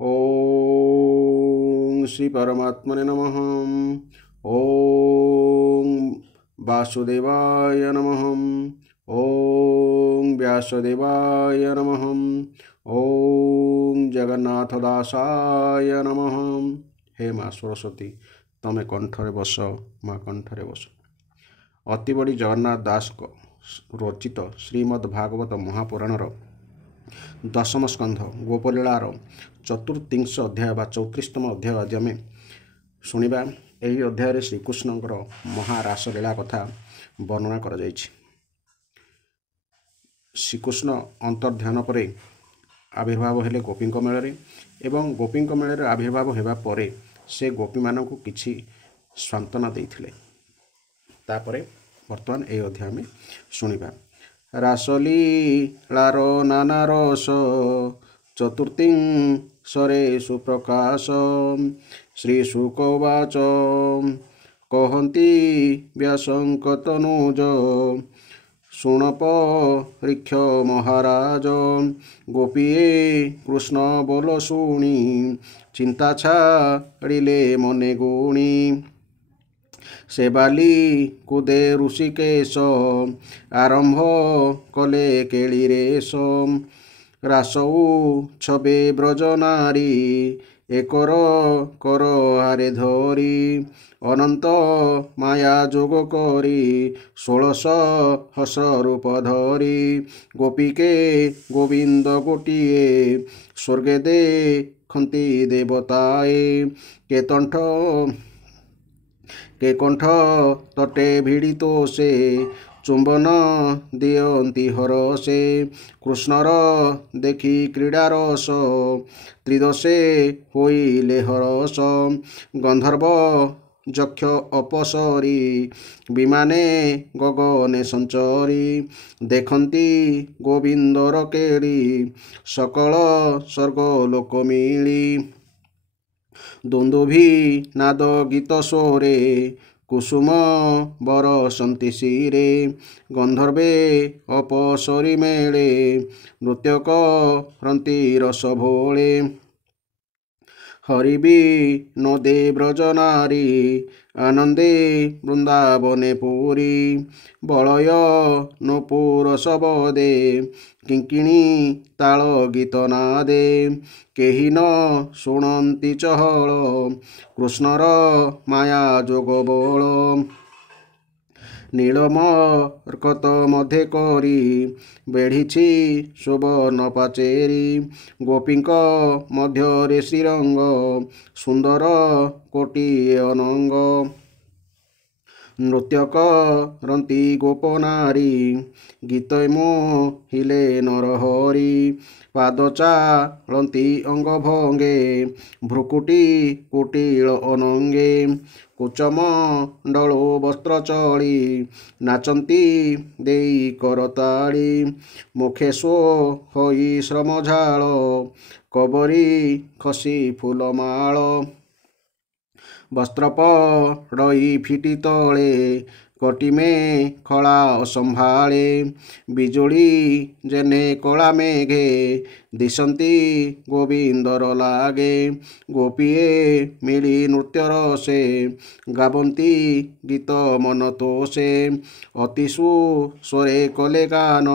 ओम श्री परमात्मने नमः। ओम वासुदेवाय नमः। ओम व्यासदेवाय नमः। ओम जगन्नाथदासाय नमः। हे माँ सरस्वती तमे कंठरे बस, माँ कंठरे बस। अति बड़ी जगन्नाथ दास को रचित श्रीमद्भागवत महापुराणर दशम स्कंध गोपलीलार चतुर्थिंश अध्याय बा 34तम अध्याय आज आम शुणा। यही अध्याय श्रीकृष्णଙ୍କର महारासलीला कथा वर्णना कर श्रीकृष्ण अंतर्ध्यान पर आविर्भाव हेले गोपी मेल एवं गोपी मेल आविर्भाव होगा पर से गोपी मानक किछि सांत्वना देइथिले। तापरे वर्तमान यह अध्याय में शुणा। रासलीलार नाना रस चतुर्थिंशरे सुप्रकाश। श्रीशुकवाच कहन्ति व्यासंक तनुज शुण परीक्ष महाराज। गोपीए कृष्ण बोल शुणी चिंता छाड़िले मने गुणी। से बाली कुदे ऋषिकेश आरंभ कले केली रेश। रासौ छबे ब्रज नारी एकर कर हारे धरी। अनंत माया जोग करी 16 रूप धरी। गोपीके गोविंद गोटिए स्वर्गे देखंती देवताए। के कंठ तटे भिड़ितो से चुंबन दियंती हरसे। कृष्णर देखी क्रीड़ारस त्रिदशे होइले हरस। गंधर्व यक्ष अपसरी विमाने गगने संचरी। देखंती गोविंदर केली सकल स्वर्ग लोक मिली। दुंदुभी नाद गीत स्वरे कुसुम बरसंती शिरे। गंधर्वे अपसरी मेले नृत्य करंती रस भोले। हरिबी नदे ब्रज नारी आनंदे वृंदावने पुरी। बलय नूपुर सबदे किंकिणी ताल गीत नादे। केहि न शुणंती चहल कृष्णर माया जोग बल। नीलमर्कत मध्य करी बेढ़िछि सुवर्ण पाचेरी। गोपींक मध्य श्रीरंग सुंदर कोटि अनंग। नृत्य करंती गोपनारी गीत मोहिले नरहरी। पाद चालंती अंग भंगे भ्रुकुटी कुटिल अनंगे। कुचमंडलो वस्त्र चली नाचंती देई करताली। मुखे स्व होई श्रमझाल कबरी खसी फूलमाल। वस्त्र पड़ई फिटी तले कटी में खड़ा असंभाले। बिजुली जेने कला मेघे दिशंती गोविंदर लागे। गोपीए मिली नृत्य रसे गावंती गीत मन तोषे। अति सुस्वरे कले गान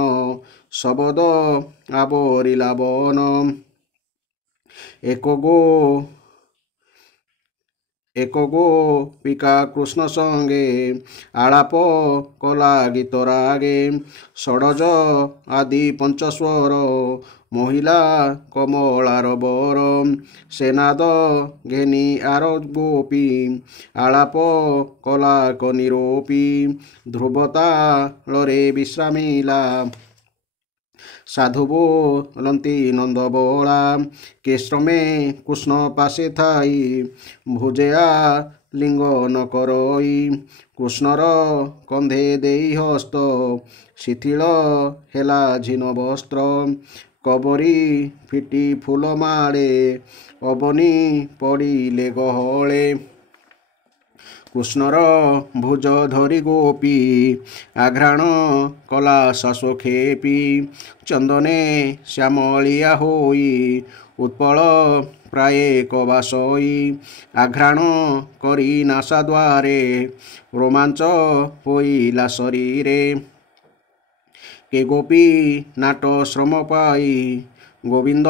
शबद आवरिला वन। एक गोपिका कृष्ण संगे आलाप कला गीत रागे। षडज आदि पंचस्वर महिला कमलार बर। सेनाद घेनी आर गोपी आलाप कला कनिरोपी। ध्रुवतालरे विश्रामिला साधु बोलंती नंद बोला। केश्रमे कृष्ण पासे थाई भुजया लिंगन करई। कृष्णर कंधे देई हस्त शिथिल हेला झिन वस्त्र। कबरी फिटी फूल माले अबनी पड़िले गहले। कृष्णर भुज धरी गोपी आघ्राण कला शाश्वखेपी चंदने श्यामलिया होई उत्पल प्राये कबासई आघ्राण करी नासा द्वारे रोमांच होइला शरीरे के गोपी नाट श्रम पाई गोविंद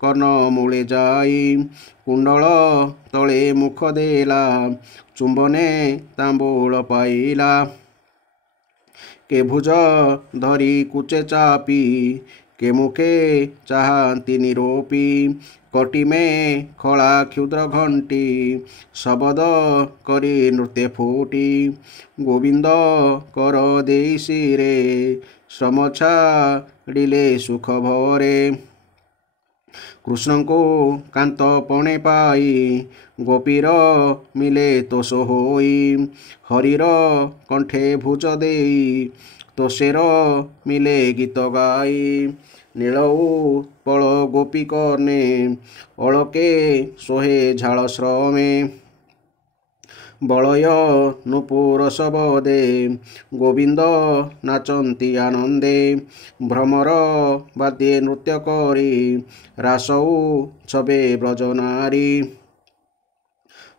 कर्ण मूले जाई कुंडल तले मुख देला चुंबने तांबूल पाइला के भुज धरी कुचे चापी के मुखे चाहांती निरोपी कटी में खड़ा क्षुद्र घंटी शबद करी नृत्य फूटी गोविंद कर देई शिरे श्रम छाड़िले सुख भरे कृष्ण को कांत पणे पाई गोपीर मिले तोष होई हरिर कंठे भुज देई तोषेर मिले गीत गाई नीलऊ पल गोपी कर्णे अलके सोहे झाल श्रमे बलय नुपुर सबदे गोविंद नाचंती आनंदे भ्रमर बाद्ये नृत्य करी रासौ छबे ब्रजनारी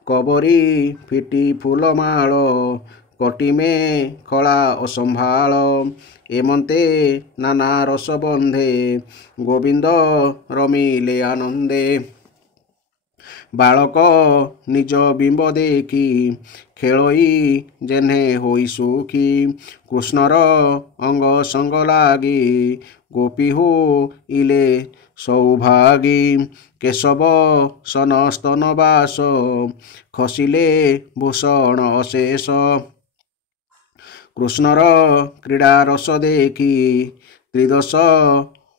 कबरी फिटी फूलमाल कटी में खड़ा असंभाल एमंते नाना रस बंधे गोविंद रमिले आनंदे बालक निज बिंब देखी खेलोई जेन्हे होई सुखी कृष्णर अंग संग लागी गोपी हो इले सौभागी केशव सन स्तन बास खसिले भूषण अशेष कृष्णर क्रीड़ा रस देखी त्रिदश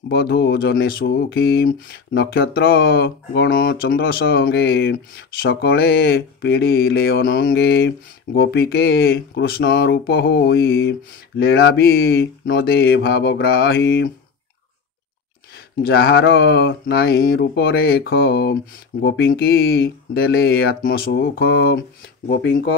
बधू जने सुखी नक्षत्र गण चंद्र संगे सकले पीड़िले अनंगे गोपीके कृष्ण रूप होई लीला भी नदे भावग्राही जार नाई रूपरेख गोपींकी देले आत्मसुख गोपींक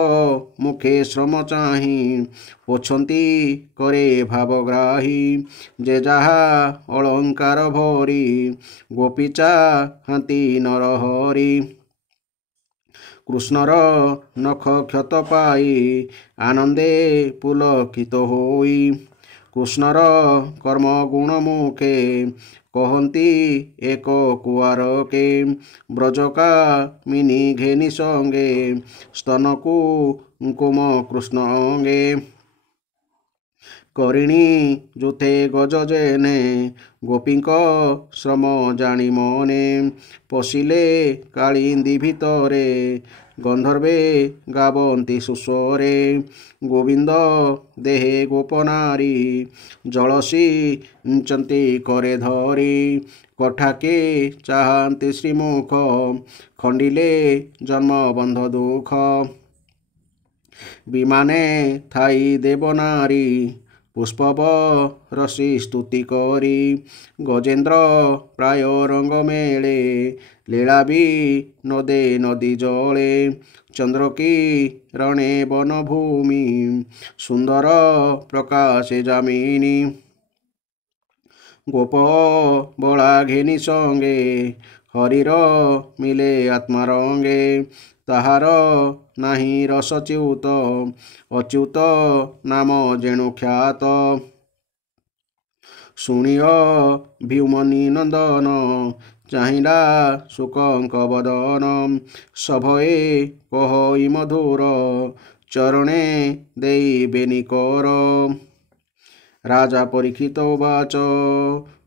मुखे श्रम चाही पोछंती करे भावग्राही जे जहा अलंकार भरी गोपी चाहांती नरहरी कृष्णर नख क्षत पाई आनंदे पुलकित होई कृष्णर कर्म गुण मुखे कहती एक कुआर के ब्रजका मिनी घेनी संगे स्तन कुम कृष्ण अंगे करिणी जुथे गज जेने गोपींक श्रम जानी मने पशिले कालिंदी भितरे गंधर्वे गावंती सुस्वरे गोविंद देहे गोपनारी जलसी चंती करे धरी कठाके चाहंती श्रीमुख खंडिले जन्म बंध दुख विमाने थाई देवनारी पुष्पव रसी स्तुति करी गजेन्द्र प्राय रंग मेले लीला भी नदे नदी जले चंद्र की रणे वन भूमि सुंदर प्रकाशे जामिनी गोप बला घेनी संगे हरिर मिले आत्मारंगे ताहार नाही रसच्युत अच्युत नाम जेणु ख्यात शुणिय भीमनी नंदन चाहिला सुकंक बदन सभये कहई मधुर चरणे देई बेनिकर राजा परीक्षित उवाच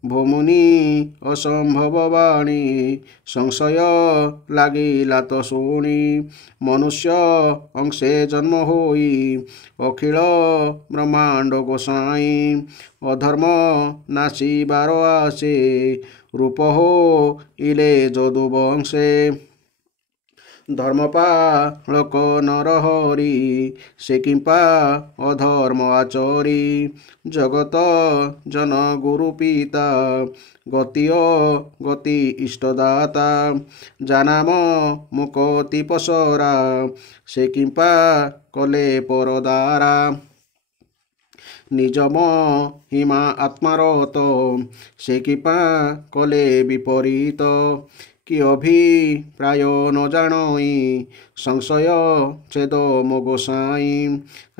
भूमुनि असंभव वाणी संशय लागिला तो शुणी मनुष्य अंशे जन्म होई अखिल ब्रह्मांड गोसाई अधर्म नाशिबार आसे रूप हो इले यदुवंशे धर्मपालक नरहरि से किंपा अधर्म आचरी जगत जन गुरु पिता गतिय गति इष्टदाता जानाम मुकति पसरा से किंपा कले परदारा ନିଜ ମହିମା ଆତ୍ମାରତ ସେ କିପା କଲେ ବିପରୀତ କି ଅଭିପ୍ରାୟ ନ ଜାଣଇ ସଂଶୟ ଛେଦ ମୋ ଗୋସାଇଁ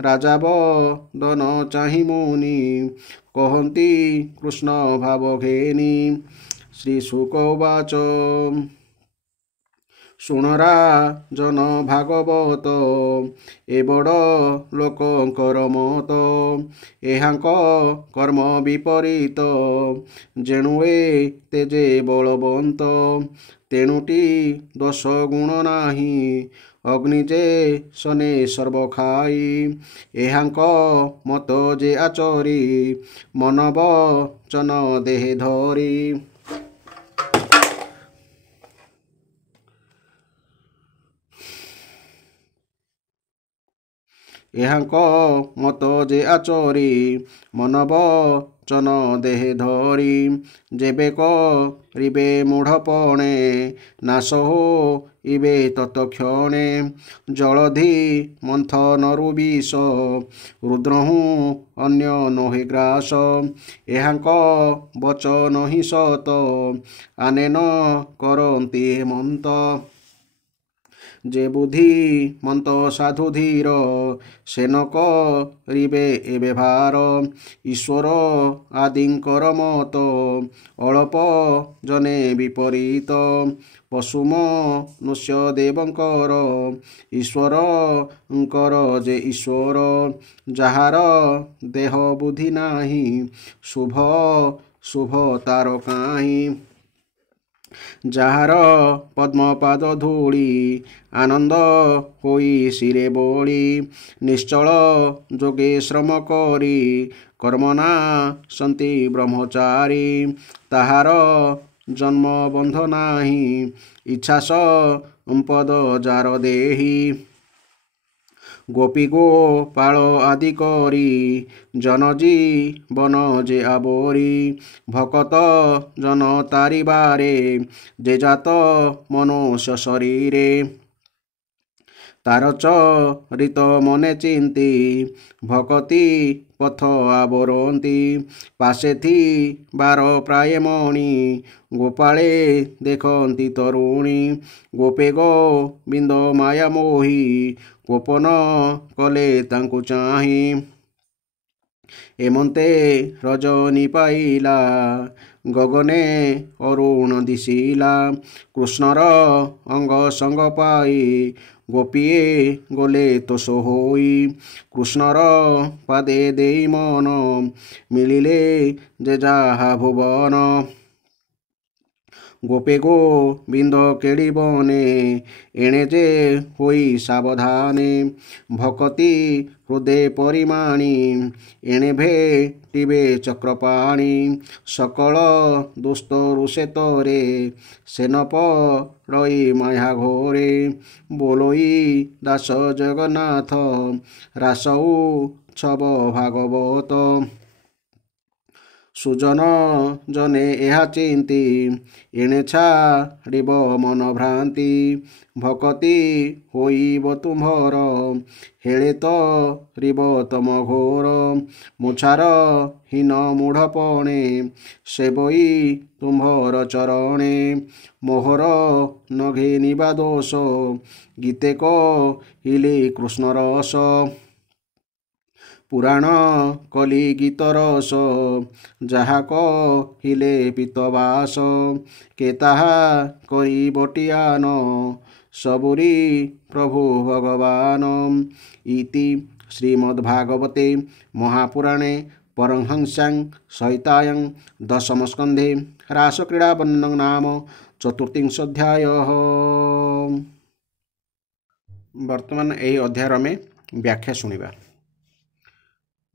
ରାଜା ବଦନ ଚାହିଁ ମୁନି କହନ୍ତି କୃଷ୍ଣ ଭାବ ଘେନି ଶ୍ରୀ ଶୁକ ଉବାଚ ଶୁଣରା ଜନ ଭାଗବତ ଏ ବଡ଼ ଲୋକଙ୍କର ମତ ଏହାଙ୍କ କର୍ମ ବିପରୀତ ଯେଣୁ ଏ ତେଜେ ବଳବନ୍ତ ତେଣୁଟି ଦୋଷ ଗୁଣ ନାହିଁ ଅଗ୍ନି ଯେ ସନେ ସର୍ବ ଖାଇ ଏହାଙ୍କ ମତ ଯେ ଆଚରି ମନ ବଚନ ଦେହେ ଧରି ଏହାଙ୍କ ମତ ଯେ ଆଚରି ମନ ବଚନ ଦେହେ ଧରି ଯେବେ କରିବେ ମୂଢ଼ପଣେ ନାଶ ହୋଇବେ ତତକ୍ଷଣେ ଜଳଧି ମନ୍ଥନରୁ ବିଷ ରୁଦ୍ରହୁଁ ଅନ୍ୟ ନୋହି ଗ୍ରାସ ଏହାଙ୍କ ବଚନ ହିଁ ସତ ଆନେନ କରନ୍ତି ହେମନ୍ତ ଯେ ବୁଦ୍ଧିମନ୍ତ ସାଧୁ ଧୀର ସେ ନ କରିବେ ଏବେ ଭାର ଈଶ୍ୱର ଆଦିଙ୍କର ମତ ଅଳପ ଜନେ ବିପରୀତ ପଶୁ ମନୁଷ୍ୟ ଦେବଙ୍କର ଈଶ୍ୱରଙ୍କର ଯେ ଈଶ୍ୱର ଯାହାର ଦେହ ବୁଦ୍ଧି ନାହିଁ ଶୁଭ ଶୁଭ ତାର କାହିଁ ଯାହାର ପଦ୍ମପାଦ ଧୂଳି ଆନନ୍ଦ ହୋଇ ଶିରେ ବୋଳି ନିଶ୍ଚଳ ଯୋଗେ ଶ୍ରମ କରି କର୍ମନା ସନ୍ତି ବ୍ରହ୍ମଚାରୀ ତାହାର ଜନ୍ମ ବନ୍ଧ ନାହିଁ ଇଚ୍ଛା ସମ୍ପଦ ଯାର ଦେହି ଗୋପୀ ଗୋପାଳ ଆଦି କରି ଜନଜୀବନ ଯେ ଆବୋରି ଭକତ ଜନ ତାରିବାରେ ଯେ ଜାତ ମନୁଷ୍ୟ ଶରୀରେ ତାର ଚରିତ ମନେ ଚିନ୍ତି ଭକତି ପଥ ଆବରନ୍ତି ପାଶେଥି ବାର ପ୍ରାୟ ମଣି ଗୋପାଳେ ଦେଖନ୍ତି ତରୁଣୀ ଗୋପେ ଗୋବିନ୍ଦ ମାୟା ମୋହି ଗୋପନ କଲେ ତାଙ୍କୁ ଚାହିଁ ଏମନ୍ତେ ରଜନୀ ପାଇଲା ଗଗନେ ଅରୁଣ ଦିଶିଲା କୃଷ୍ଣର ଅଙ୍ଗ ସଙ୍ଗ ପାଇ ଗୋପୀଏ ଗଲେ ତୋଷ ହୋଇ କୃଷ୍ଣର ପାଦେ ଦେଇ ମନ ମିଳିଲେ ଯେ ଯାହା ଭୁବନ ଗୋପେ ଗୋବିନ୍ଦ କେଳିବନେ ଏଣେ ଯେ ହୋଇ ସାବଧାନେ ଭକତି ହୃଦେ ପରିମାଣି ଏଣେ ଭେଟିବେ ଚକ୍ରପାଣି ସକଳ ଦୁଷ୍ଟରୁ ସେତରେ ସେନ ପଡ଼ଇ ମାୟା ଘୋରେ ବୋଲୋଇ ଦାସ ଜଗନ୍ନାଥ ରାସ ଉତ୍ସବ ଭାଗବତ ସୁଜନ ଜନେ ଏହା ଚିନ୍ତି ଏଣେ ଛାଡ଼ିବ ମନ ଭ୍ରାନ୍ତି ଭକତି ହୋଇବ ତୁମ୍ଭର ହେଳେ ତରିବ ତମ ଘୋର ମୁଛାର ହୀନ ମୂଢ଼ପଣେ ସେବଇ ତୁମ୍ଭର ଚରଣେ ମୋହର ନଘେନିବା ଦୋଷ ଗୀତେ କହିଲେ କୃଷ୍ଣ ରସ ପୁରାଣ କଲି ଗୀତ ରସ ଯାହା କହିଲେ ପିତବାସ କେ ତାହା କରି ବଟିଆନ ସବୁରି ପ୍ରଭୁ ଭଗବାନ ଇତି ଶ୍ରୀମଦ୍ଭାଗବତେ ମହାପୁରାଣେ ପରମହଂସ୍ୟାଂ ସହିତାୟଂ ଦଶମ ସ୍କନ୍ଧେ ରାସକ୍ରୀଡ଼ା ବର୍ଣ୍ଣनं ନାମ ଚତୁର୍ଥିଂଶୋଧ୍ୟାୟଃ। ବର୍ତ୍ତମାନ ଏହି ଅଧ୍ୟାୟର ଆମେ ବ୍ୟାଖ୍ୟା ଶୁଣିବା।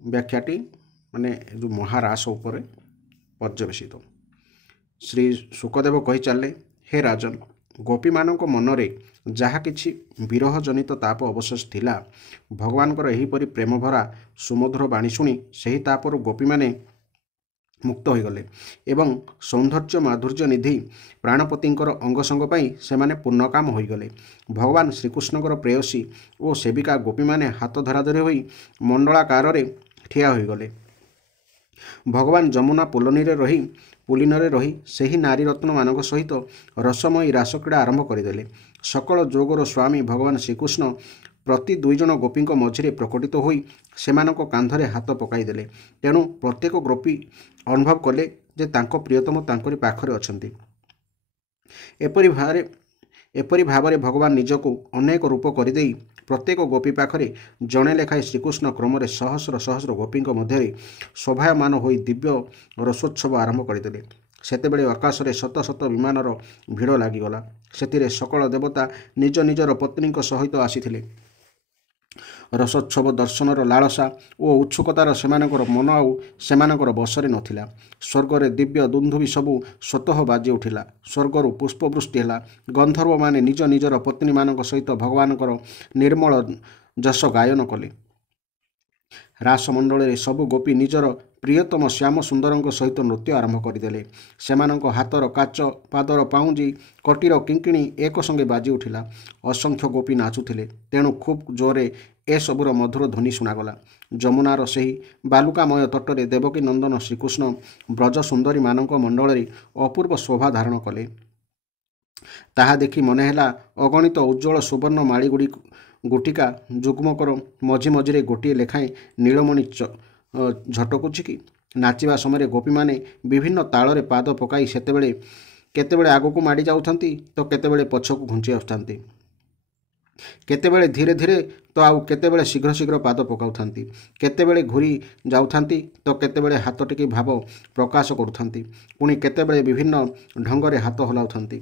ବ୍ୟାଖ୍ୟାଟି ମାନେ ଯେଉଁ ମହାରାସ ଉପରେ ପର୍ଯ୍ୟବେସିତ। ଶ୍ରୀ ଶୁକଦେବ କହି ଚାଲିଲେ, ହେ ରାଜନ, ଗୋପୀମାନଙ୍କ ମନରେ ଯାହା କିଛି ବିରହ ଜନିତ ତାପ ଅବଶେଷ ଥିଲା, ଭଗବାନଙ୍କର ଏହିପରି ପ୍ରେମଭରା ସୁମଧୁର ବାଣୀ ଶୁଣି ସେହି ତାପରୁ ଗୋପୀମାନେ ମୁକ୍ତ ହୋଇଗଲେ ଏବଂ ସୌନ୍ଦର୍ଯ୍ୟ ମାଧୁର୍ଯ୍ୟ ନିଧି ପ୍ରାଣପତିଙ୍କର ଅଙ୍ଗସଙ୍ଗ ପାଇଁ ସେମାନେ ପୂର୍ଣ୍ଣକାମ ହୋଇଗଲେ। ଭଗବାନ ଶ୍ରୀକୃଷ୍ଣଙ୍କର ପ୍ରେୟସୀ ଓ ସେବିକା ଗୋପୀମାନେ ହାତ ଧରାଧରି ହୋଇ ମଣ୍ଡଳାକାରରେ ଠିଆ ହୋଇଗଲେ। ଭଗବାନ ଯମୁନା ପୁଲିନରେ ରହି ସେହି ନାରୀ ରତ୍ନମାନଙ୍କ ସହିତ ରସମୟୀ ରାସକ୍ରୀଡ଼ା ଆରମ୍ଭ କରିଦେଲେ। ସକଳ ଯୋଗର ସ୍ୱାମୀ ଭଗବାନ ଶ୍ରୀକୃଷ୍ଣ ପ୍ରତି 2 ଜଣ ଗୋପୀଙ୍କ ମଝିରେ ପ୍ରକଟିତ ହୋଇ ସେମାନଙ୍କ କାନ୍ଧରେ ହାତ ପକାଇଦେଲେ। ତେଣୁ ପ୍ରତ୍ୟେକ ଗୋପୀ ଅନୁଭବ କଲେ ଯେ ତାଙ୍କ ପ୍ରିୟତମ ତାଙ୍କରି ପାଖରେ ଅଛନ୍ତି। ଏପରି ଭାବରେ ଭଗବାନ ନିଜକୁ ଅନେକ ରୂପ କରିଦେଇ ପ୍ରତ୍ୟେକ ଗୋପୀ ପାଖରେ ଜଣେ ଲେଖାଏଁ ଶ୍ରୀକୃଷ୍ଣ କ୍ରମରେ ସହସ୍ର ସହସ୍ର ଗୋପୀଙ୍କ ମଧ୍ୟରେ ଶୋଭାୟମାନ ହୋଇ ଦିବ୍ୟ ରସୋତ୍ସବ ଆରମ୍ଭ କରିଦେଲେ। ସେତେବେଳେ ଆକାଶରେ ଶତ ଶତ ବିମାନର ଭିଡ଼ ଲାଗିଗଲା। ସେଥିରେ ସକଳ ଦେବତା ନିଜ ନିଜର ପତ୍ନୀଙ୍କ ସହିତ ଆସିଥିଲେ। ରସୋତ୍ସବ ଦର୍ଶନର ଲାଳସା ଓ ଉତ୍ସୁକତାର ସେମାନଙ୍କର ମନ ଆଉ ସେମାନଙ୍କର ବଶରେ ନଥିଲା। ସ୍ୱର୍ଗରେ ଦିବ୍ୟ ଦୁନ୍ଦୁଭି ସବୁ ସ୍ୱତଃ ବାଜି ଉଠିଲା। ସ୍ୱର୍ଗରୁ ପୁଷ୍ପବୃଷ୍ଟି ହେଲା। ଗନ୍ଧର୍ବମାନେ ନିଜ ନିଜର ପତ୍ନୀମାନଙ୍କ ସହିତ ଭଗବାନଙ୍କର ନିର୍ମଳ ଯଶ ଗାୟନ କଲେ। ରାସମଣ୍ଡଳରେ ସବୁ ଗୋପୀ ନିଜର ପ୍ରିୟତମ ଶ୍ୟାମ ସୁନ୍ଦରଙ୍କ ସହିତ ନୃତ୍ୟ ଆରମ୍ଭ କରିଦେଲେ। ସେମାନଙ୍କ ହାତର କାଚ, ପାଦର ପାଉଁଜି, କଟିର କିଙ୍କିଣୀ ଏକସଙ୍ଗେ ବାଜି ଉଠିଲା। ଅସଂଖ୍ୟ ଗୋପୀ ନାଚୁଥିଲେ। ତେଣୁ ଖୁବ୍ ଜୋରରେ ଏସବୁର ମଧୁର ଧ୍ୱନି ଶୁଣାଗଲା। ଯମୁନାର ସେହି ବାଲୁକାମୟ ତଟରେ ଦେବକୀ ନନ୍ଦନ ଶ୍ରୀକୃଷ୍ଣ ବ୍ରଜ ସୁନ୍ଦରୀମାନଙ୍କ ମଣ୍ଡଳରେ ଅପୂର୍ବ ଶୋଭା ଧାରଣ କଲେ। ତାହା ଦେଖି ମନେହେଲା ଅଗଣିତ ଉଜ୍ଜ୍ୱଳ ସୁବର୍ଣ୍ଣ ମାଳି ଗୁଟିକା ଯୁଗ୍ମକର ମଝି ମଝିରେ ଗୋଟିଏ ଲେଖାଏଁ ନୀଳମଣି ଝଟକୁଛି କି? ନାଚିବା ସମୟରେ ଗୋପୀମାନେ ବିଭିନ୍ନ ତାଳରେ ପାଦ ପକାଇ କେତେବେଳେ ଆଗକୁ ମାଡ଼ି ଯାଉଥାନ୍ତି ତ କେତେବେଳେ ପଛକୁ ଘୁଞ୍ଚି ଆସୁଥାନ୍ତି। କେତେବେଳେ ଧୀରେ ଧୀରେ ତ ଆଉ କେତେବେଳେ ଶୀଘ୍ର ଶୀଘ୍ର ପାଦ ପକାଉଥାନ୍ତି। କେତେବେଳେ ଘୂରି ଯାଉଥାନ୍ତି ତ କେତେବେଳେ ହାତ ଟେକି ଭାବ ପ୍ରକାଶ କରୁଥାନ୍ତି। ପୁଣି କେତେବେଳେ ବିଭିନ୍ନ ଢଙ୍ଗରେ ହାତ ହଲାଉଥାନ୍ତି।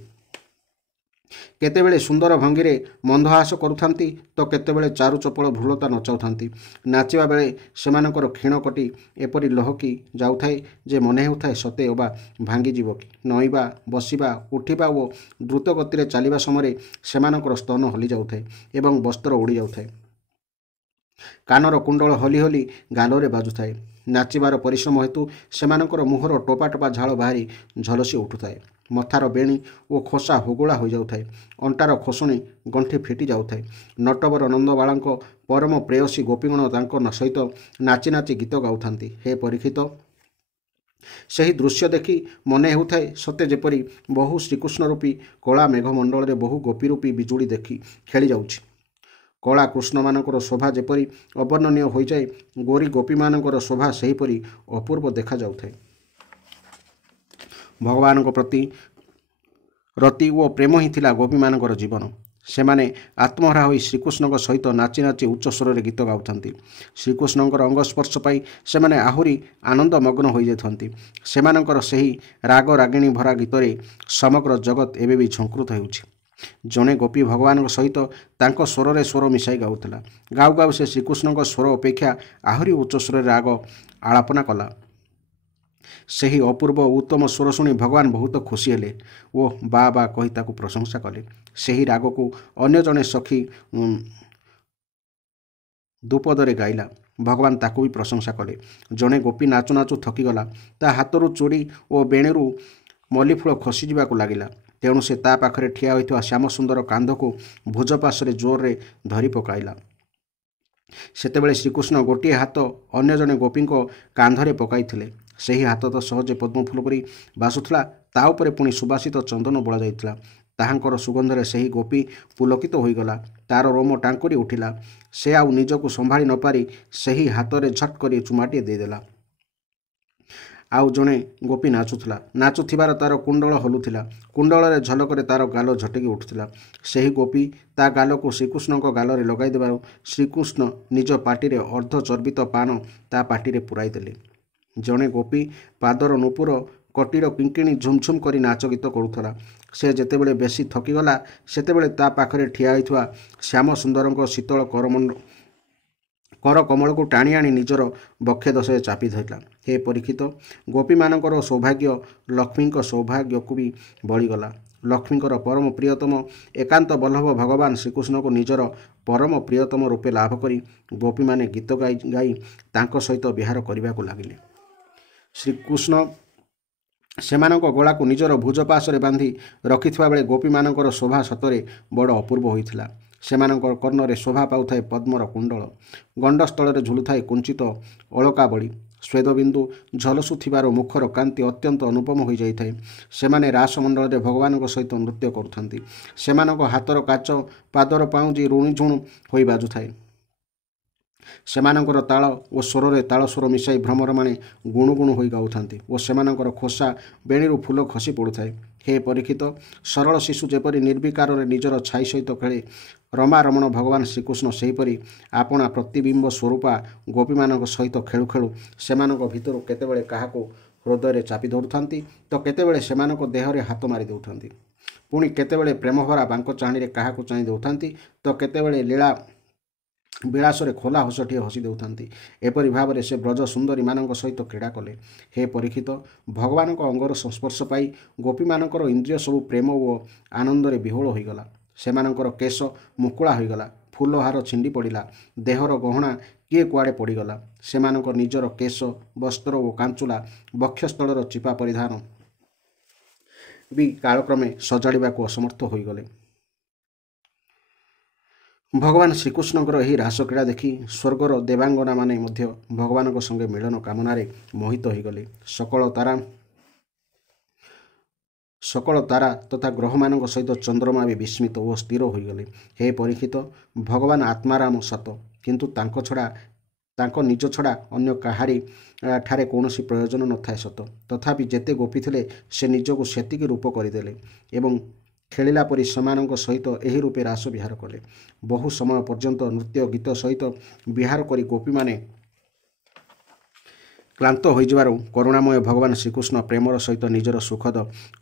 କେତେବେଳେ ସୁନ୍ଦର ଭଙ୍ଗୀରେ ମନ୍ଦହାସ କରୁଥାନ୍ତି ତ କେତେବେଳେ ଚାରୁ ଚପଳ ଭ୍ରୁଲତା ନଚାଉଥାନ୍ତି। ନାଚିବା ବେଳେ ସେମାନଙ୍କର କ୍ଷୀଣ କଟି ଏପରି ଲହକି ଯାଉଥାଏ ଯେ ମନେ ହେଉଥାଏ ସତେ ଅବା ଭାଙ୍ଗିଯିବ କି? ନଇଁବା, ବସିବା, ଉଠିବା ଓ ଦ୍ରୁତ ଗତିରେ ଚାଲିବା ସମୟରେ ସେମାନଙ୍କର ସ୍ତନ ହଲି ଯାଉଥାଏ ଏବଂ ବସ୍ତ୍ର ଉଡ଼ି ଯାଉଥାଏ। କାନର କୁଣ୍ଡଳ ହଲି ହଲି ଗାଲରେ ବାଜୁଥାଏ। ନାଚିବାର ପରିଶ୍ରମ ହେତୁ ସେମାନଙ୍କର ମୁହଁର ଟୋପା ଟୋପା ଝାଳ ବାହାରି ଝଲସି ଉଠୁଥାଏ। ମଥାର ବେଣୀ ଓ ଖୋସା ହୁଗୁଳା ହୋଇଯାଉଥାଏ। ଅଣ୍ଟାର ଖୋସଣୀ ଗଣ୍ଠି ଫିଟି ଯାଉଥାଏ। ନଟବର ନନ୍ଦବାଳାଙ୍କ ପରମ ପ୍ରେୟସୀ ଗୋପୀଗଣ ତାଙ୍କ ସହିତ ନାଚି ନାଚି ଗୀତ ଗାଉଥାନ୍ତି। ହେ ପରୀକ୍ଷିତ, ସେହି ଦୃଶ୍ୟ ଦେଖି ମନେ ହେଉଥାଏ ସତେ ଯେପରି ବହୁ ଶ୍ରୀକୃଷ୍ଣ ରୂପୀ କଳା ମେଘମଣ୍ଡଳରେ ବହୁ ଗୋପୀ ରୂପୀ ବିଜୁଳି ଦେଖି ଖେଳି ଯାଉଛି। କଳା କୃଷ୍ଣମାନଙ୍କର ଶୋଭା ଯେପରି ଅବର୍ଣ୍ଣନୀୟ ହୋଇଯାଏ, ଗୋରୀ ଗୋପୀମାନଙ୍କର ଶୋଭା ସେହିପରି ଅପୂର୍ବ ଦେଖାଯାଉଥାଏ। ଭଗବାନଙ୍କ ପ୍ରତି ରତି ଓ ପ୍ରେମ ହିଁ ଥିଲା ଗୋପୀମାନଙ୍କର ଜୀବନ। ସେମାନେ ଆତ୍ମହରା ହୋଇ ଶ୍ରୀକୃଷ୍ଣଙ୍କ ସହିତ ନାଚି ନାଚି ଉଚ୍ଚ ସ୍ୱରରେ ଗୀତ ଗାଉଥାନ୍ତି। ଶ୍ରୀକୃଷ୍ଣଙ୍କର ଅଙ୍ଗସ୍ପର୍ଶ ପାଇ ସେମାନେ ଆହୁରି ଆନନ୍ଦମଗ୍ନ ହୋଇଯାଇଥାନ୍ତି। ସେମାନଙ୍କର ସେହି ରାଗ ରାଗିଣୀ ଭରା ଗୀତରେ ସମଗ୍ର ଜଗତ ଏବେ ବି ଝଙ୍କୃତ ହେଉଛି। ଜଣେ ଗୋପୀ ଭଗବାନଙ୍କ ସହିତ ତାଙ୍କ ସ୍ୱରରେ ସ୍ୱର ମିଶାଇ ଗାଉଥିଲା। ଗାଉ ଗାଉ ସେ ଶ୍ରୀକୃଷ୍ଣଙ୍କ ସ୍ୱର ଅପେକ୍ଷା ଆହୁରି ଉଚ୍ଚ ସ୍ୱରରେ ରାଗ ଆଳାପନା କଲା। ସେହି ଅପୂର୍ବ ଉତ୍ତମ ସ୍ୱର ଶୁଣି ଭଗବାନ ବହୁତ ଖୁସି ହେଲେ ଓ ବା ବା କହି ତାକୁ ପ୍ରଶଂସା କଲେ। ସେହି ରାଗକୁ ଅନ୍ୟ ଜଣେ ସଖୀ ଦୁପଦରେ ଗାଇଲା। ଭଗବାନ ତାକୁ ବି ପ୍ରଶଂସା କଲେ। ଜଣେ ଗୋପୀ ନାଚୁ ନାଚୁ ଥକିଗଲା। ତା ହାତରୁ ଚୁଡ଼ି ଓ ବେଣୀରୁ ମଲ୍ଲିଫୁଳ ଖସିଯିବାକୁ ଲାଗିଲା। ତେଣୁ ସେ ତା ପାଖରେ ଠିଆ ହୋଇଥିବା ଶ୍ୟାମସୁନ୍ଦର କାନ୍ଧକୁ ଭୁଜ ପାଶରେ ଜୋରରେ ଧରି ପକାଇଲା। ସେତେବେଳେ ଶ୍ରୀକୃଷ୍ଣ ଗୋଟିଏ ହାତ ଅନ୍ୟ ଜଣେ ଗୋପୀଙ୍କ କାନ୍ଧରେ ପକାଇଥିଲେ। ସେହି ହାତ ତ ସହଜେ ପଦ୍ମଫୁଲ ପରି ବାସୁଥିଲା। ତା ଉପରେ ପୁଣି ସୁବାସିତ ଚନ୍ଦନ ବୋଳା ଯାଇଥିଲା। ତାହାଙ୍କର ସୁଗନ୍ଧରେ ସେହି ଗୋପୀ ପୁଲକିତ ହୋଇଗଲା। ତାର ରୋମ ଟାଙ୍କୁରି ଉଠିଲା। ସେ ଆଉ ନିଜକୁ ସମ୍ଭାଳି ନପାରି ସେହି ହାତରେ ଝଟ୍ କରି ଚୁମାଟିଏ ଦେଇଦେଲା। ଆଉ ଜଣେ ଗୋପୀ ନାଚୁଥିଲା। ନାଚୁଥିବାର ତାର କୁଣ୍ଡଳ ହଲୁଥିଲା। କୁଣ୍ଡଳରେ ଝଲକରେ ତାର ଗାଲ ଝଟକି ଉଠୁଥିଲା। ସେହି ଗୋପୀ ତା ଗାଲକୁ ଶ୍ରୀକୃଷ୍ଣଙ୍କ ଗାଲରେ ଲଗାଇ ଦେବାରୁ ଶ୍ରୀକୃଷ୍ଣ ନିଜ ପାଟିରେ ଅର୍ଦ୍ଧ ଚର୍ବିତ ପାନ ତା ପାଟିରେ ପୁରାଇ ଦେଲେ। ଜଣେ ଗୋପୀ ପାଦର ନୂପୁର, କଟିର କିଙ୍କିଣୀ ଝୁମଝୁମ କରି ନାଚ ଗୀତ କରୁଥିଲା। ସେ ଯେତେବେଳେ ବେଶୀ ଥକିଗଲା ସେତେବେଳେ ତା ପାଖରେ ଠିଆ ହୋଇଥିବା ଶ୍ୟାମ ସୁନ୍ଦରଙ୍କ ଶୀତଳ କର କମଳକୁ ଟାଣି ଆଣି ନିଜର ବକ୍ଷେ ଦଶରେ ଚାପି ଧରିଲା। ହେ ପରୀକ୍ଷିତ, ଗୋପୀମାନଙ୍କର ସୌଭାଗ୍ୟ ଲକ୍ଷ୍ମୀଙ୍କ ସୌଭାଗ୍ୟକୁ ବି ବଳିଗଲା। ଲକ୍ଷ୍ମୀଙ୍କର ପରମ ପ୍ରିୟତମ ଏକାନ୍ତ ବଲ୍ଲଭ ଭଗବାନ ଶ୍ରୀକୃଷ୍ଣଙ୍କୁ ନିଜର ପରମ ପ୍ରିୟତମ ରୂପେ ଲାଭ କରି ଗୋପୀମାନେ ଗୀତ ଗାଇ ତାଙ୍କ ସହିତ ବିହାର କରିବାକୁ ଲାଗିଲେ। ଶ୍ରୀକୃଷ୍ଣ ସେମାନଙ୍କ ଗଳାକୁ ନିଜର ଭୁଜ ପାଶରେ ବାନ୍ଧି ରଖିଥିବା ବେଳେ ଗୋପୀମାନଙ୍କର ଶୋଭା ସତରେ ବଡ଼ ଅପୂର୍ବ ହୋଇଥିଲା। ସେମାନଙ୍କର କର୍ଣ୍ଣରେ ଶୋଭା ପାଉଥାଏ ପଦ୍ମର କୁଣ୍ଡଳ, ଗଣ୍ଡସ୍ଥଳରେ ଝୁଲୁଥାଏ କୁଞ୍ଚିତ ଅଳକାବଳୀ, ସ୍ୱେଦବିନ୍ଦୁ ଝଲସୁଥିବାରୁ ମୁଖର କାନ୍ତି ଅତ୍ୟନ୍ତ ଅନୁପମ ହୋଇଯାଇଥାଏ। ସେମାନେ ରାସମଣ୍ଡଳରେ ଭଗବାନଙ୍କ ସହିତ ନୃତ୍ୟ କରୁଥାନ୍ତି। ସେମାନଙ୍କ ହାତର କାଚ, ପାଦର ପାଉଁଜି ରୁଣୁଝୁଣୁ ହୋଇ ବାଜୁଥାଏ। ସେମାନଙ୍କର ତାଳ ଓ ସ୍ୱରରେ ତାଳସ୍ୱର ମିଶାଇ ଭ୍ରମରମାନେ ଗୁଣୁଗୁଣୁ ହୋଇ ଗାଉଥାନ୍ତି ଓ ସେମାନଙ୍କର ଖୋସା ବେଣୀରୁ ଫୁଲ ଖସି ପଡ଼ୁଥାଏ। ହେ ପରୀକ୍ଷିତ, ସରଳ ଶିଶୁ ଯେପରି ନିର୍ବିକାରରେ ନିଜର ଛାଇ ସହିତ ଖେଳେ, ରମାରମଣ ଭଗବାନ ଶ୍ରୀକୃଷ୍ଣ ସେହିପରି ଆପଣା ପ୍ରତିବିମ୍ବ ସ୍ୱରୂପା ଗୋପୀମାନଙ୍କ ସହିତ ଖେଳୁ ଖେଳୁ ସେମାନଙ୍କ ଭିତରୁ କେତେବେଳେ କାହାକୁ ହୃଦୟରେ ଚାପି ଧରୁଥାନ୍ତି ତ କେତେବେଳେ ସେମାନଙ୍କ ଦେହରେ ହାତ ମାରି ଦେଉଥାନ୍ତି। ପୁଣି କେତେବେଳେ ପ୍ରେମଭରା ବାଙ୍କ ଚାହାଣୀରେ କାହାକୁ ଚାହିଁ ଦେଉଥାନ୍ତି ତ କେତେବେଳେ ଲୀଳା ବିଳାସରେ ଖୋଲା ହସଟିଏ ହସି ଦେଉଥାନ୍ତି। ଏପରି ଭାବରେ ସେ ବ୍ରଜ ସୁନ୍ଦରୀମାନଙ୍କ ସହିତ କ୍ରୀଡ଼ା କଲେ। ହେ ପରୀକ୍ଷିତ, ଭଗବାନଙ୍କ ଅଙ୍ଗର ସଂସ୍ପର୍ଶ ପାଇ ଗୋପୀମାନଙ୍କର ଇନ୍ଦ୍ରିୟ ସବୁ ପ୍ରେମ ଓ ଆନନ୍ଦରେ ବିହୋଳ ହୋଇଗଲା। ସେମାନଙ୍କର କେଶ ମୁକୁଳା ହୋଇଗଲା, ଫୁଲହାର ଛିଣ୍ଡି ପଡ଼ିଲା, ଦେହର ଗହଣା କିଏ କୁଆଡ଼େ ପଡ଼ିଗଲା। ସେମାନଙ୍କ ନିଜର କେଶ, ବସ୍ତ୍ର ଓ କାଞ୍ଚୁଲା ବକ୍ଷସ୍ଥଳର ଚିପା ପରିଧାନ ବି କାଳକ୍ରମେ ସଜାଡ଼ିବାକୁ ଅସମର୍ଥ ହୋଇଗଲେ। ଭଗବାନ ଶ୍ରୀକୃଷ୍ଣଙ୍କର ଏହି ରାସକ୍ରୀଡ଼ା ଦେଖି ସ୍ୱର୍ଗର ଦେବାଙ୍ଗନାମାନେ ମଧ୍ୟ ଭଗବାନଙ୍କ ସଙ୍ଗେ ମିଳନ କାମନାରେ ମୋହିତ ହୋଇଗଲେ। ସକଳ ତାରା ତଥା ଗ୍ରହମାନଙ୍କ ସହିତ ଚନ୍ଦ୍ରମା ବି ବିସ୍ମିତ ଓ ସ୍ଥିର ହୋଇଗଲେ। ହେ ପରୀକ୍ଷିତ, ଭଗବାନ ଆତ୍ମାରାମ ସତ, କିନ୍ତୁ ତାଙ୍କ ନିଜ ଛଡ଼ା ଅନ୍ୟ କାହାରି ଠାରେ କୌଣସି ପ୍ରୟୋଜନ ନଥାଏ ସତ। ତଥାପି ଯେତେ ଗୋପୀ ଥିଲେ ସେ ନିଜକୁ ସେତିକି ରୂପ କରିଦେଲେ ଏବଂ ଖେଳିଲା ପରି ସେମାନଙ୍କ ସହିତ ଏହି ରୂପେ ରାସ ବିହାର କଲେ। ବହୁ ସମୟ ପର୍ଯ୍ୟନ୍ତ ନୃତ୍ୟ ଗୀତ ସହିତ ବିହାର କରି ଗୋପୀମାନେ କ୍ଳାନ୍ତ ହୋଇଯିବାରୁ କରୁଣାମୟ ଭଗବାନ ଶ୍ରୀକୃଷ୍ଣ ପ୍ରେମର ସହିତ ନିଜର ସୁଖଦ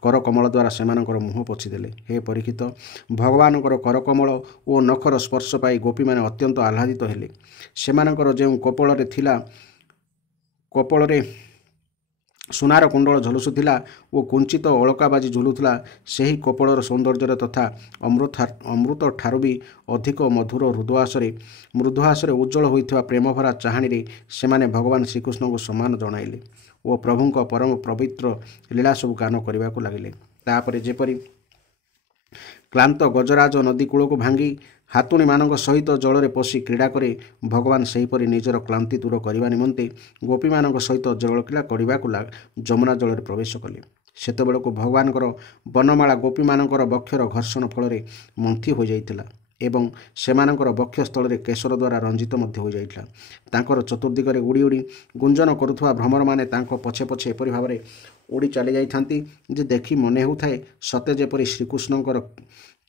କରକମଳ ଦ୍ୱାରା ସେମାନଙ୍କର ମୁହଁ ପୋଛିଦେଲେ। ହେ ପରୀକ୍ଷିତ, ଭଗବାନଙ୍କର କରକମଳ ଓ ନଖର ସ୍ପର୍ଶ ପାଇ ଗୋପୀମାନେ ଅତ୍ୟନ୍ତ ଆହ୍ଲାଦିତ ହେଲେ। ସେମାନଙ୍କର ଯେଉଁ କପୋଳରେ ସୁନାର କୁଣ୍ଡଳ ଝଲସୁଥିଲା ଓ କୁଞ୍ଚିତ ଅଳକାବାଜି ଝୁଲୁଥିଲା, ସେହି କପୋଳର ସୌନ୍ଦର୍ଯ୍ୟରେ ତଥା ଅମୃତ ଠାରୁ ବି ଅଧିକ ମୃଦୁହାସରେ ଉଜ୍ଜଳ ହୋଇଥିବା ପ୍ରେମଭରା ଚାହାଣୀରେ ସେମାନେ ଭଗବାନ ଶ୍ରୀକୃଷ୍ଣଙ୍କୁ ସମ୍ମାନ ଜଣାଇଲେ ଓ ପ୍ରଭୁଙ୍କ ପରମ ପବିତ୍ର ଲୀଳା ସବୁ ଗାନ କରିବାକୁ ଲାଗିଲେ। ତାପରେ ଯେପରି କ୍ଳାନ୍ତ ଗଜରାଜ ନଦୀ କୂଳକୁ ଭାଙ୍ଗି ହାତୁଣୀମାନଙ୍କ ସହିତ ଜଳରେ ପଶି କ୍ରୀଡ଼ା କରେ, ଭଗବାନ ସେହିପରି ନିଜର କ୍ଳାନ୍ତି ଦୂର କରିବା ନିମନ୍ତେ ଗୋପୀମାନଙ୍କ ସହିତ ଜଳକ୍ରୀଡ଼ା କରିବାକୁ ଯମୁନା ଜଳରେ ପ୍ରବେଶ କଲେ। ସେତେବେଳକୁ ଭଗବାନଙ୍କର ବନମାଳା ଗୋପୀମାନଙ୍କର ବକ୍ଷର ଘର୍ଷଣ ଫଳରେ ମନ୍ଥି ହୋଇଯାଇଥିଲା ଏବଂ ସେମାନଙ୍କର ବକ୍ଷସ୍ଥଳରେ କେଶର ଦ୍ୱାରା ରଞ୍ଜିତ ମଧ୍ୟ ହୋଇଯାଇଥିଲା। ତାଙ୍କର ଚତୁର୍ଦିଗରେ ଉଡ଼ି ଉଡ଼ି ଗୁଞ୍ଜନ କରୁଥିବା ଭ୍ରମରମାନେ ତାଙ୍କ ପଛେ ପଛେ ଏପରି ଭାବରେ ଉଡ଼ି ଚାଲିଯାଇଥାନ୍ତି ଯେ ଦେଖି ମନେ ହେଉଥାଏ ସତେ ଯେପରି ଶ୍ରୀକୃଷ୍ଣଙ୍କର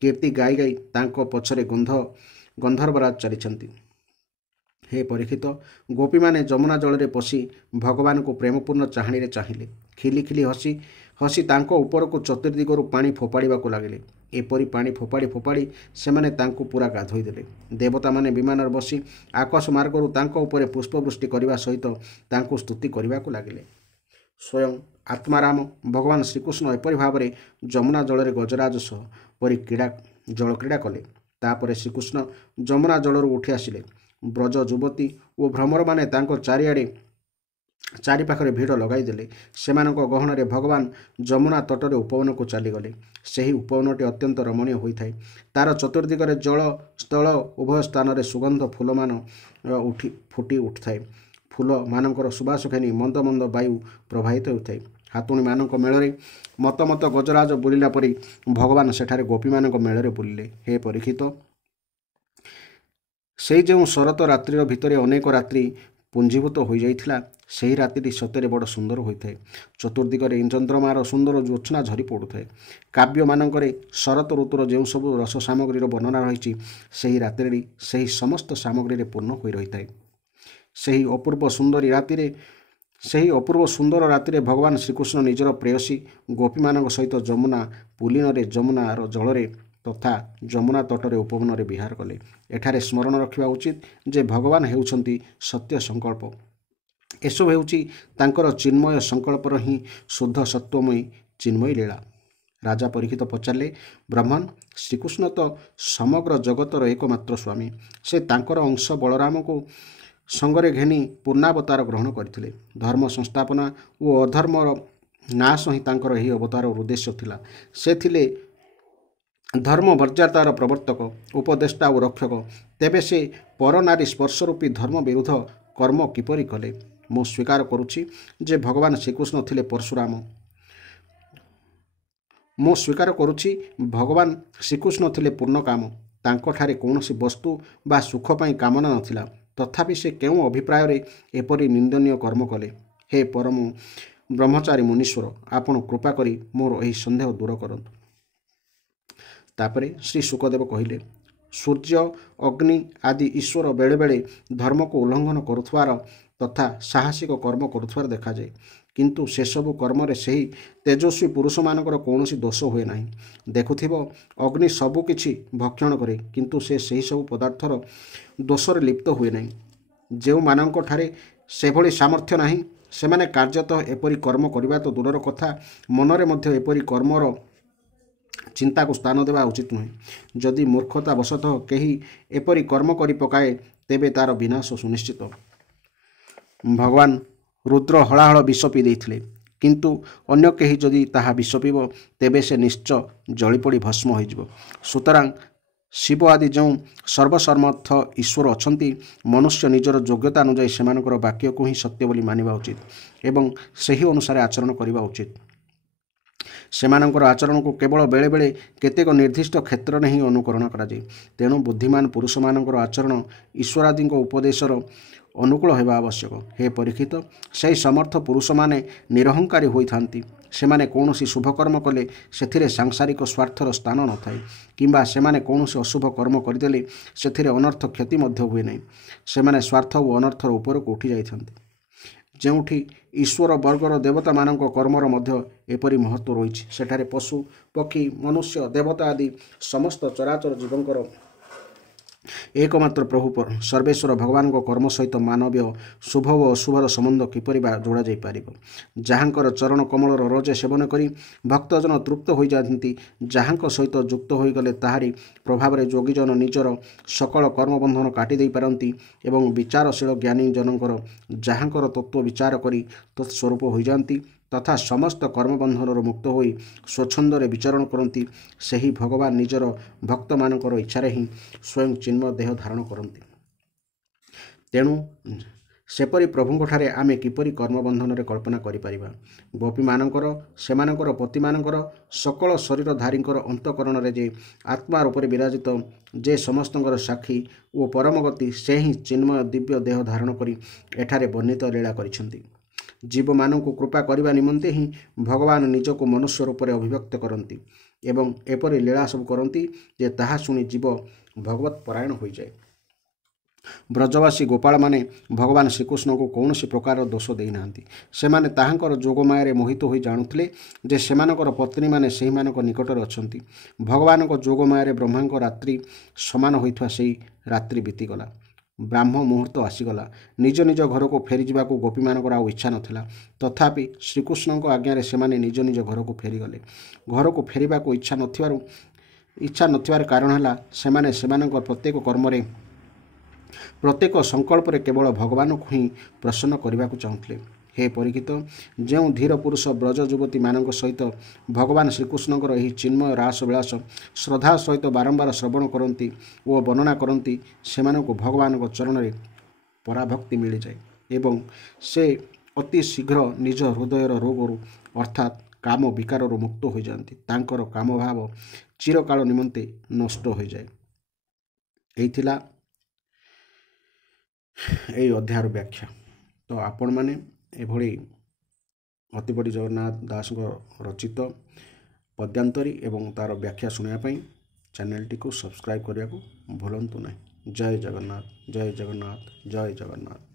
କୀର୍ତ୍ତି ଗାଇ ଗାଇ ତାଙ୍କ ପଛରେ ଗନ୍ଧର୍ବରାଜ ଚାଲିଛନ୍ତି। ହେ ପରୀକ୍ଷିତ, ଗୋପୀମାନେ ଯମୁନା ଜଳରେ ପଶି ଭଗବାନଙ୍କୁ ପ୍ରେମପୂର୍ଣ୍ଣ ଚାହାଣୀରେ ଚାହିଁଲେ। ଖିଲି ଖିଲି ହସି ତାଙ୍କ ଉପରକୁ ଚତୁର୍ଦିଗରୁ ପାଣି ଫୋପାଡ଼ିବାକୁ ଲାଗିଲେ। ଏପରି ପାଣି ଫୋପାଡ଼ି ଫୋପାଡ଼ି ସେମାନେ ତାଙ୍କୁ ପୁରା ଗାଧୋଇ ଦେଲେ। ଦେବତାମାନେ ବିମାନରେ ବସି ଆକାଶ ମାର୍ଗରୁ ତାଙ୍କ ଉପରେ ପୁଷ୍ପବୃଷ୍ଟି କରିବା ସହିତ ତାଙ୍କୁ ସ୍ତୁତି କରିବାକୁ ଲାଗିଲେ। ସ୍ୱୟଂ ଆତ୍ମାରାମ ଭଗବାନ ଶ୍ରୀକୃଷ୍ଣ ଏପରି ଭାବରେ ଯମୁନା ଜଳରେ ଗଜରାଜ ସହ ପରି ଜଳକ୍ରୀଡ଼ା କଲେ। ତାପରେ ଶ୍ରୀକୃଷ୍ଣ ଯମୁନା ଜଳରୁ ଉଠି ଆସିଲେ। ବ୍ରଜ ଯୁବତୀ ଓ ଭ୍ରମରମାନେ ତାଙ୍କ ଚାରିପାଖରେ ଭିଡ଼ ଲଗାଇଦେଲେ। ସେମାନଙ୍କ ଗହଣରେ ଭଗବାନ ଯମୁନା ତଟରେ ଉପବନକୁ ଚାଲିଗଲେ। ସେହି ଉପବନଟି ଅତ୍ୟନ୍ତ ରମଣୀୟ ହୋଇଥାଏ। ତାର ଚତୁର୍ଦିଗରେ ଜଳ ସ୍ଥଳ ଉଭୟ ସ୍ଥାନରେ ସୁଗନ୍ଧ ଫୁଲମାନ ଫୁଟି ଉଠୁଥାଏ। ଫୁଲମାନଙ୍କର ସୁବାସ ଘେନି ମନ୍ଦ ମନ୍ଦ ବାୟୁ ପ୍ରବାହିତ ହେଉଥାଏ। ହାତୁଣୀମାନଙ୍କ ମେଳରେ ମତ ମତ ଗଜରାଜ ବୁଲିଲା ପରି ଭଗବାନ ସେଠାରେ ଗୋପୀମାନଙ୍କ ମେଳରେ ବୁଲିଲେ। ହେ ପରୀକ୍ଷିତ, ସେଇ ଯେଉଁ ଶରତ ରାତ୍ରିର ଭିତରେ ଅନେକ ରାତ୍ରି ପୁଞ୍ଜୀଭୂତ ହୋଇଯାଇଥିଲା, ସେହି ରାତିଟି ସତରେ ବଡ଼ ସୁନ୍ଦର ହୋଇଥାଏ। ଚତୁର୍ଦିଗରେ ଚନ୍ଦ୍ରମାର ସୁନ୍ଦର ଜ୍ୟୋତ୍ସ୍ନା ଝରି ପଡ଼ୁଥାଏ। କାବ୍ୟମାନଙ୍କରେ ଶରତ ଋତୁର ଯେଉଁ ସବୁ ରସ ସାମଗ୍ରୀର ବର୍ଣ୍ଣନା ରହିଛି, ସେହି ରାତ୍ରିଟି ସେହି ସମସ୍ତ ସାମଗ୍ରୀରେ ପୂର୍ଣ୍ଣ ହୋଇ ରହିଥାଏ। ସେହି ଅପୂର୍ବ ସୁନ୍ଦର ରାତିରେ ଭଗବାନ ଶ୍ରୀକୃଷ୍ଣ ନିଜର ପ୍ରେୟସୀ ଗୋପୀମାନଙ୍କ ସହିତ ଯମୁନା ପୁଲିନରେ ଯମୁନାର ଜଳରେ ତଥା ଯମୁନା ତଟରେ ଉପବନରେ ବିହାର କଲେ। ଏଠାରେ ସ୍ମରଣ ରଖିବା ଉଚିତ ଯେ ଭଗବାନ ହେଉଛନ୍ତି ସତ୍ୟ ସଂକଳ୍ପ। ଏସବୁ ହେଉଛି ତାଙ୍କର ଚିନ୍ମୟ ସଂକଳ୍ପର ହିଁ ଶୁଦ୍ଧ ସତ୍ୱମୟୀ ଚିନ୍ମୟୀ ଲୀଳା। ରାଜା ପରୀକ୍ଷିତ ପଚାରିଲେ, ବ୍ରହ୍ମନ୍, ଶ୍ରୀକୃଷ୍ଣ ତ ସମଗ୍ର ଜଗତର ଏକମାତ୍ର ସ୍ୱାମୀ। ସେ ତାଙ୍କର ଅଂଶ ବଳରାମକୁ ସଙ୍ଗରେ ଘେନି ପୂର୍ଣ୍ଣାବତାର ଗ୍ରହଣ କରିଥିଲେ। ଧର୍ମ ସଂସ୍ଥାପନା ଓ ଅଧର୍ମର ନାଶ ହିଁ ତାଙ୍କର ଏହି ଅବତାରର ଉଦ୍ଦେଶ୍ୟ ଥିଲା। ସେ ଥିଲେ ଧର୍ମ ମର୍ଯ୍ୟାଦାର ପ୍ରବର୍ତ୍ତକ, ଉପଦେଷ୍ଟା ଓ ରକ୍ଷକ, ତେବେ ସେ ପରନାରୀ ସ୍ପର୍ଶରୂପୀ ଧର୍ମ ବିରୁଦ୍ଧ କର୍ମ କିପରି କଲେ? ମୁଁ ସ୍ୱୀକାର କରୁଛି ଯେ ଭଗବାନ ଶ୍ରୀକୃଷ୍ଣ ଥିଲେ ପରଶୁରାମ। ମୁଁ ସ୍ୱୀକାର କରୁଛି ଭଗବାନ ଶ୍ରୀକୃଷ୍ଣ ଥିଲେ ପୂର୍ଣ୍ଣକାମ। ତାଙ୍କଠାରେ କୌଣସି ବସ୍ତୁ ବା ସୁଖ ପାଇଁ କାମନା ନଥିଲା। ତଥାପି ସେ କେଉଁ ଅଭିପ୍ରାୟରେ ଏପରି ନିନ୍ଦନୀୟ କର୍ମ କଲେ? ହେ ପରମ ବ୍ରହ୍ମଚାରୀ ମୁନୀଶ୍ୱର, ଆପଣ କୃପା କରି ମୋର ଏହି ସନ୍ଦେହ ଦୂର କରନ୍ତୁ। ତାପରେ ଶ୍ରୀ ଶୁକଦେବ କହିଲେ, ସୂର୍ଯ୍ୟ, ଅଗ୍ନି ଆଦି ଈଶ୍ୱର ବେଳେବେଳେ ଧର୍ମକୁ ଉଲ୍ଲଙ୍ଘନ କରୁଥିବାର ତଥା ସାହସିକ କର୍ମ କରୁଥିବାର ଦେଖାଯାଏ। କିନ୍ତୁ ସେସବୁ କର୍ମରେ ସେହି ତେଜସ୍ୱୀ ପୁରୁଷମାନଙ୍କର କୌଣସି ଦୋଷ ହୁଏ ନାହିଁ। ଦେଖୁଥିବ, ଅଗ୍ନି ସବୁ କିଛି ଭକ୍ଷଣ କରେ, କିନ୍ତୁ ସେ ସେହିସବୁ ପଦାର୍ଥର ଦୋଷରେ ଲିପ୍ତ ହୁଏ ନାହିଁ। ଯେଉଁମାନଙ୍କଠାରେ ସେଭଳି ସାମର୍ଥ୍ୟ ନାହିଁ, ସେମାନେ କାର୍ଯ୍ୟତଃ ଏପରି କର୍ମ କରିବା ତ ଦୂରର କଥା, ମନରେ ମଧ୍ୟ ଏପରି କର୍ମର ଚିନ୍ତାକୁ ସ୍ଥାନ ଦେବା ଉଚିତ ନୁହେଁ। ଯଦି ମୂର୍ଖତା ବଶତଃ କେହି ଏପରି କର୍ମ କରି ପକାଏ, ତେବେ ତାର ବିନାଶ ସୁନିଶ୍ଚିତ। ଭଗବାନ ରୁଦ୍ର ହଳାହଳ ବିଷ ପିଇ ଦେଇଥିଲେ, କିନ୍ତୁ ଅନ୍ୟ କେହି ଯଦି ତାହା ବିଷ ପିଇବ, ତେବେ ସେ ନିଶ୍ଚୟ ଜଳିପୋଡ଼ି ଭସ୍ମ ହୋଇଯିବ। ସୁତରାଂ ଶିବ ଆଦି ଯେଉଁ ସର୍ବସମର୍ଥ ଈଶ୍ୱର ଅଛନ୍ତି, ମନୁଷ୍ୟ ନିଜର ଯୋଗ୍ୟତା ଅନୁଯାୟୀ ସେମାନଙ୍କର ବାକ୍ୟକୁ ହିଁ ସତ୍ୟ ବୋଲି ମାନିବା ଉଚିତ ଏବଂ ସେହି ଅନୁସାରେ ଆଚରଣ କରିବା ଉଚିତ। ସେମାନଙ୍କର ଆଚରଣକୁ କେବଳ ବେଳେବେଳେ କେତେକ ନିର୍ଦ୍ଦିଷ୍ଟ କ୍ଷେତ୍ରରେ ହିଁ ଅନୁକରଣ କରାଯାଏ। ତେଣୁ ବୁଦ୍ଧିମାନ ପୁରୁଷମାନଙ୍କର ଆଚରଣ ଈଶ୍ୱରାଦିଙ୍କ ଉପଦେଶର ଅନୁକୂଳ ହେବା ଆବଶ୍ୟକ। ହେ ପରୀକ୍ଷିତ, ସେହି ସମର୍ଥ ପୁରୁଷମାନେ ନିରହଙ୍କାରୀ ହୋଇଥାନ୍ତି। ସେମାନେ କୌଣସି ଶୁଭକର୍ମ କଲେ ସେଥିରେ ସାଂସାରିକ ସ୍ୱାର୍ଥର ସ୍ଥାନ ନଥାଏ, କିମ୍ବା ସେମାନେ କୌଣସି ଅଶୁଭ କର୍ମ କରିଦେଲେ ସେଥିରେ ଅନର୍ଥ କ୍ଷତି ମଧ୍ୟ ହୁଏ ନାହିଁ। ସେମାନେ ସ୍ୱାର୍ଥ ଓ ଅନର୍ଥର ଉପରକୁ ଉଠି ଯାଇଥାନ୍ତି। ଯେଉଁଠି ଈଶ୍ୱର ବର୍ଗର ଦେବତାମାନଙ୍କ କର୍ମର ମଧ୍ୟ ଏପରି ମହତ୍ତ୍ୱ ରହିଛି, ସେଠାରେ ପଶୁ, ପକ୍ଷୀ, ମନୁଷ୍ୟ, ଦେବତା ଆଦି ସମସ୍ତ ଚରାଚର ଜୀବଙ୍କର ଏକମାତ୍ର ପ୍ରଭୁ ସର୍ବେଶ୍ୱର ଭଗବାନଙ୍କ କର୍ମ ସହିତ ମାନବୀୟ ଶୁଭ ଓ ଅଶୁଭର ସମ୍ବନ୍ଧ କିପରି ବା ଯୋଡ଼ାଯାଇପାରିବ? ଯାହାଙ୍କର ଚରଣ କମଳର ରଜ ସେବନ କରି ଭକ୍ତଜନ ତୃପ୍ତ ହୋଇଯାଆନ୍ତି, ଯାହାଙ୍କ ସହିତ ଯୁକ୍ତ ହୋଇଗଲେ ତାହାରି ପ୍ରଭାବରେ ଯୋଗୀଜନ ନିଜର ସକଳ କର୍ମବନ୍ଧନ କାଟି ଦେଇପାରନ୍ତି ଏବଂ ବିଚାରଶୀଳ ଜ୍ଞାନୀ ଜନଙ୍କର ଯାହାଙ୍କର ତତ୍ତ୍ୱ ବିଚାର କରି ତତ୍ସ୍ୱରୂପ ହୋଇଯାଆନ୍ତି ତଥା ସମସ୍ତ କର୍ମବନ୍ଧନରୁ ମୁକ୍ତ ହୋଇ ସ୍ୱଚ୍ଛନ୍ଦରେ ବିଚରଣ କରନ୍ତି, ସେହି ଭଗବାନ ନିଜର ଭକ୍ତମାନଙ୍କର ଇଚ୍ଛାରେ ହିଁ ସ୍ୱୟଂ ଚିନ୍ମୟ ଦେହ ଧାରଣ କରନ୍ତି। ତେଣୁ ସେପରି ପ୍ରଭୁଙ୍କଠାରେ ଆମେ କିପରି କର୍ମବନ୍ଧନରେ କଳ୍ପନା କରିପାରିବା? ଗୋପୀମାନଙ୍କର, ସେମାନଙ୍କର ପତିମାନଙ୍କର, ସକଳ ଶରୀରଧାରୀଙ୍କର ଅନ୍ତଃକରଣରେ ଯେ ଆତ୍ମା ରୂପରେ ବିରାଜିତ, ଯେ ସମସ୍ତଙ୍କର ସାକ୍ଷୀ ଓ ପରମଗତି, ସେ ହିଁ ଚିନ୍ମୟ ଦିବ୍ୟ ଦେହ ଧାରଣ କରି ଏଠାରେ ବର୍ଣ୍ଣିତ ଲୀଳା କରିଛନ୍ତି। ଜୀବମାନଙ୍କୁ କୃପା କରିବା ନିମନ୍ତେ ହିଁ ଭଗବାନ ନିଜକୁ ମନୁଷ୍ୟ ରୂପରେ ଅଭିବ୍ୟକ୍ତ କରନ୍ତି ଏବଂ ଏପରି ଲୀଳା ସବୁ କରନ୍ତି ଯେ ତାହା ଶୁଣି ଜୀବ ଭଗବତ ପରାୟଣ ହୋଇଯାଏ। ବ୍ରଜବାସୀ ଗୋପାଳମାନେ ଭଗବାନ ଶ୍ରୀକୃଷ୍ଣଙ୍କୁ କୌଣସି ପ୍ରକାର ଦୋଷ ଦେଇନାହାନ୍ତି। ସେମାନେ ତାହାଙ୍କର ଯୋଗମାୟାରେ ମୋହିତ ହୋଇ ଜାଣୁଥିଲେ ଯେ ସେମାନଙ୍କର ପତ୍ନୀମାନେ ସେହିମାନଙ୍କ ନିକଟରେ ଅଛନ୍ତି। ଭଗବାନଙ୍କ ଯୋଗମାୟାରେ ବ୍ରହ୍ମାଙ୍କ ରାତ୍ରି ସମାନ ହୋଇଥିବା ସେହି ରାତ୍ରି ବିତିଗଲା। ବ୍ରାହ୍ମ ମୁହୂର୍ତ୍ତ ଆସିଗଲା। ନିଜ ନିଜ ଘରକୁ ଫେରିଯିବାକୁ ଗୋପୀମାନଙ୍କର ଆଉ ଇଚ୍ଛା ନଥିଲା। ତଥାପି ଶ୍ରୀକୃଷ୍ଣଙ୍କ ଆଜ୍ଞାରେ ସେମାନେ ନିଜ ନିଜ ଘରକୁ ଫେରିଗଲେ। ଘରକୁ ଫେରିବାକୁ ଇଚ୍ଛା ନଥିବାର କାରଣ ହେଲା, ସେମାନେ ସେମାନଙ୍କ ପ୍ରତ୍ୟେକ କର୍ମରେ, ପ୍ରତ୍ୟେକ ସଂକଳ୍ପରେ କେବଳ ଭଗବାନଙ୍କୁ ହିଁ ପ୍ରସନ୍ନ କରିବାକୁ ଚାହୁଁଥିଲେ। ହେ ପରୀକ୍ଷିତ, ଯେଉଁ ଧୀର ପୁରୁଷ ବ୍ରଜ ଯୁବତୀମାନଙ୍କ ସହିତ ଭଗବାନ ଶ୍ରୀକୃଷ୍ଣଙ୍କର ଏହି ଚିନ୍ମୟ ରାସବିଳାସ ଶ୍ରଦ୍ଧା ସହିତ ବାରମ୍ବାର ଶ୍ରବଣ କରନ୍ତି ଓ ବର୍ଣ୍ଣନା କରନ୍ତି, ସେମାନଙ୍କୁ ଭଗବାନଙ୍କ ଚରଣରେ ପରାଭକ୍ତି ମିଳିଯାଏ ଏବଂ ସେ ଅତି ଶୀଘ୍ର ନିଜ ହୃଦୟର ରୋଗରୁ ଅର୍ଥାତ୍ କାମ ବିକାରରୁ ମୁକ୍ତ ହୋଇଯାଆନ୍ତି। ତାଙ୍କର କାମଭାବ ଚିରକାଳ ନିମନ୍ତେ ନଷ୍ଟ ହୋଇଯାଏ। ଏହି ଥିଲା ଏହି ଅଧ୍ୟାୟର ବ୍ୟାଖ୍ୟା। ତ ଆପଣମାନେ ଏଭଳି ଅତିବଡ଼ି ଜଗନ୍ନାଥ ଦାସଙ୍କ ରଚିତ ପଦ୍ୟାନ୍ତରୀ ଏବଂ ତା'ର ବ୍ୟାଖ୍ୟା ଶୁଣିବା ପାଇଁ ଚ୍ୟାନେଲଟିକୁ ସବସ୍କ୍ରାଇବ୍ କରିବାକୁ ଭୁଲନ୍ତୁ ନାହିଁ। ଜୟ ଜଗନ୍ନାଥ, ଜୟ ଜଗନ୍ନାଥ, ଜୟ ଜଗନ୍ନାଥ।